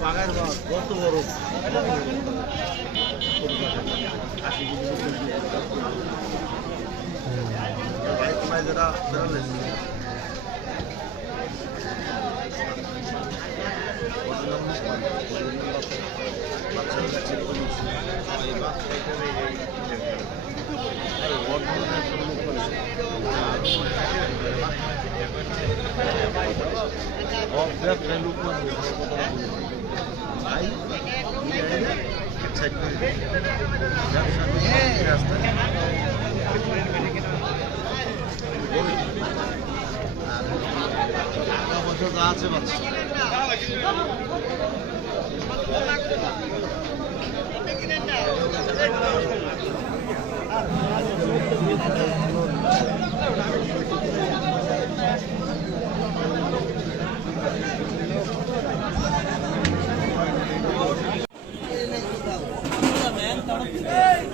বাগার মাছ কত বড় আশি কেজি ভাই তোমায় যারা Side আছে বাচ্চা Hey,